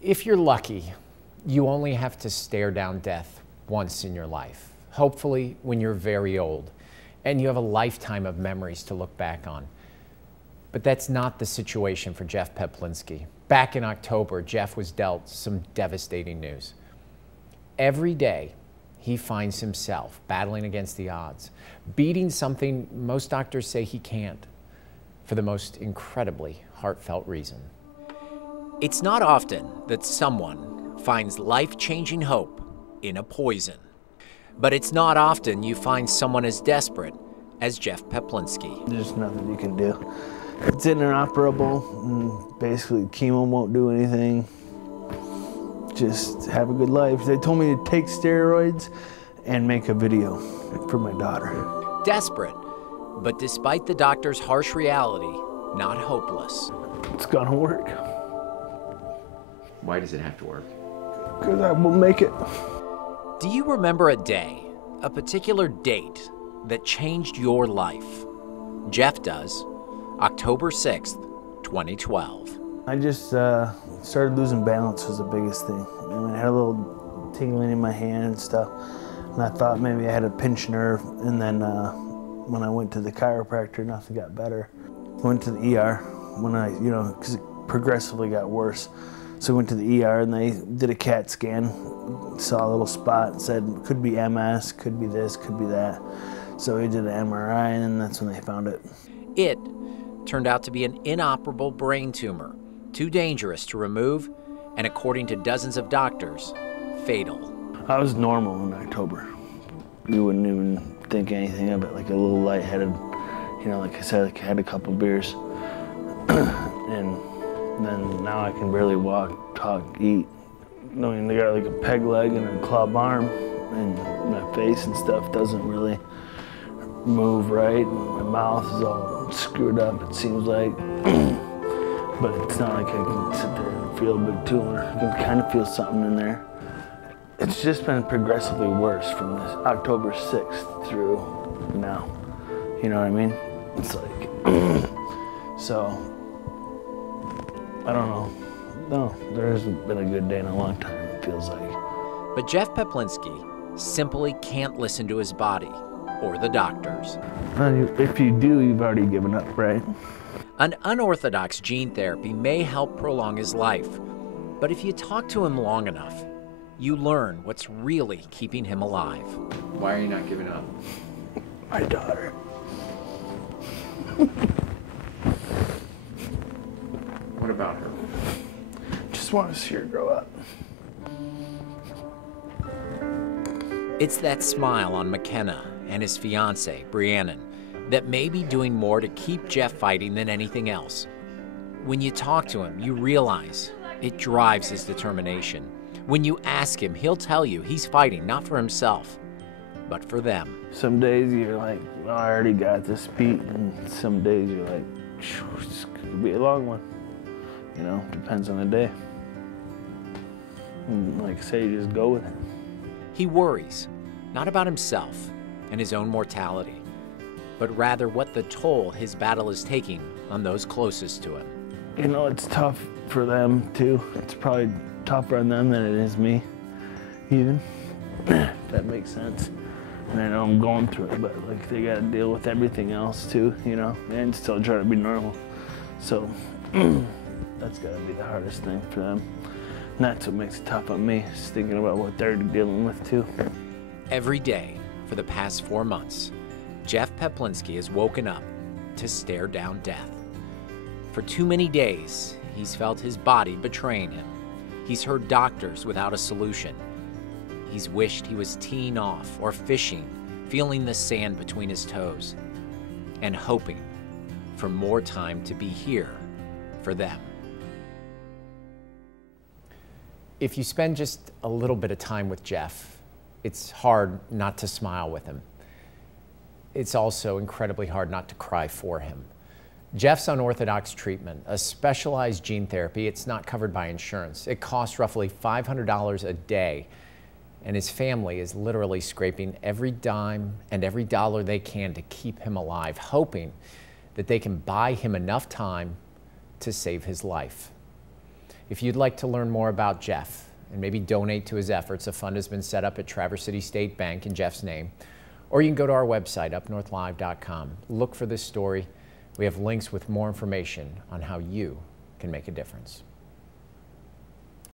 If you're lucky, you only have to stare down death once in your life, hopefully when you're very old, and you have a lifetime of memories to look back on. But that's not the situation for Jeff Peplinski. Back in October, Jeff was dealt some devastating news. Every day, he finds himself battling against the odds, beating something most doctors say he can't, for the most incredibly heartfelt reason. It's not often that someone finds life-changing hope in a poison. But it's not often you find someone as desperate as Jeff Peplinski. There's nothing you can do. It's inoperable, and basically chemo won't do anything. Just have a good life. They told me to take steroids and make a video for my daughter. Desperate, but despite the doctor's harsh reality, not hopeless. It's gonna work. Why does it have to work? Because I will make it. Do you remember a day, a particular date, that changed your life? Jeff does. October 6th, 2012. I just started losing balance was the biggest thing. I had a little tingling in my hand and stuff. And I thought maybe I had a pinched nerve. And then when I went to the chiropractor, nothing got better. I went to the ER when because it progressively got worse. So I went to the ER and they did a CAT scan, saw a little spot, said could be MS, could be this, could be that. So we did an MRI and that's when they found it. It turned out to be an inoperable brain tumor, too dangerous to remove, and according to dozens of doctors, fatal. I was normal in October. You wouldn't even think anything of it, like a little lightheaded, like I said, I had a couple beers. And then now I can barely walk, talk, eat. They got like a peg leg and a club arm, and my face and stuff doesn't really move right. My mouth is all screwed up, it seems like. But it's not like I can sit there and feel a big tumor. I can kind of feel something in there. It's just been progressively worse from this October 6th through now. You know what I mean? It's like, so, I don't know. No, there hasn't been a good day in a long time, it feels like. But Jeff Peplinski simply can't listen to his body or the doctors. If you do, you've already given up, right? An unorthodox gene therapy may help prolong his life, but if you talk to him long enough, you learn what's really keeping him alive. Why are you not giving up? My daughter. What about her? Just want to see her grow up. It's that smile on McKenna and his fiancée, Brianna, that may be doing more to keep Jeff fighting than anything else. When you talk to him, you realize it drives his determination. When you ask him, he'll tell you he's fighting not for himself, but for them. Some days you're like, well, I already got this beat, and some days you're like, this could be a long one. Depends on the day. And like I say, you just go with it. He worries, not about himself and his own mortality, but rather what the toll his battle is taking on those closest to him. It's tough for them too. It's probably tougher on them than it is me, even. If that makes sense. And I know I'm going through it, but like they gotta deal with everything else too, and still try to be normal. So that's gotta be the hardest thing for them. And that's what makes it tough on me, is thinking about what they're dealing with too. Every day for the past 4 months, Jeff Peplinski has woken up to stare down death. For too many days, he's felt his body betraying him. He's heard doctors without a solution. He's wished he was teeing off or fishing, feeling the sand between his toes, and hoping for more time to be here for them. If you spend just a little bit of time with Jeff, it's hard not to smile with him. It's also incredibly hard not to cry for him. Jeff's unorthodox treatment, a specialized gene therapy, it's not covered by insurance. It costs roughly $500 a day, and his family is literally scraping every dime and every dollar they can to keep him alive, hoping that they can buy him enough time to save his life. If you'd like to learn more about Jeff and maybe donate to his efforts, a fund has been set up at Traverse City State Bank in Jeff's name. Or you can go to our website, UpNorthLive.com. Look for this story. We have links with more information on how you can make a difference.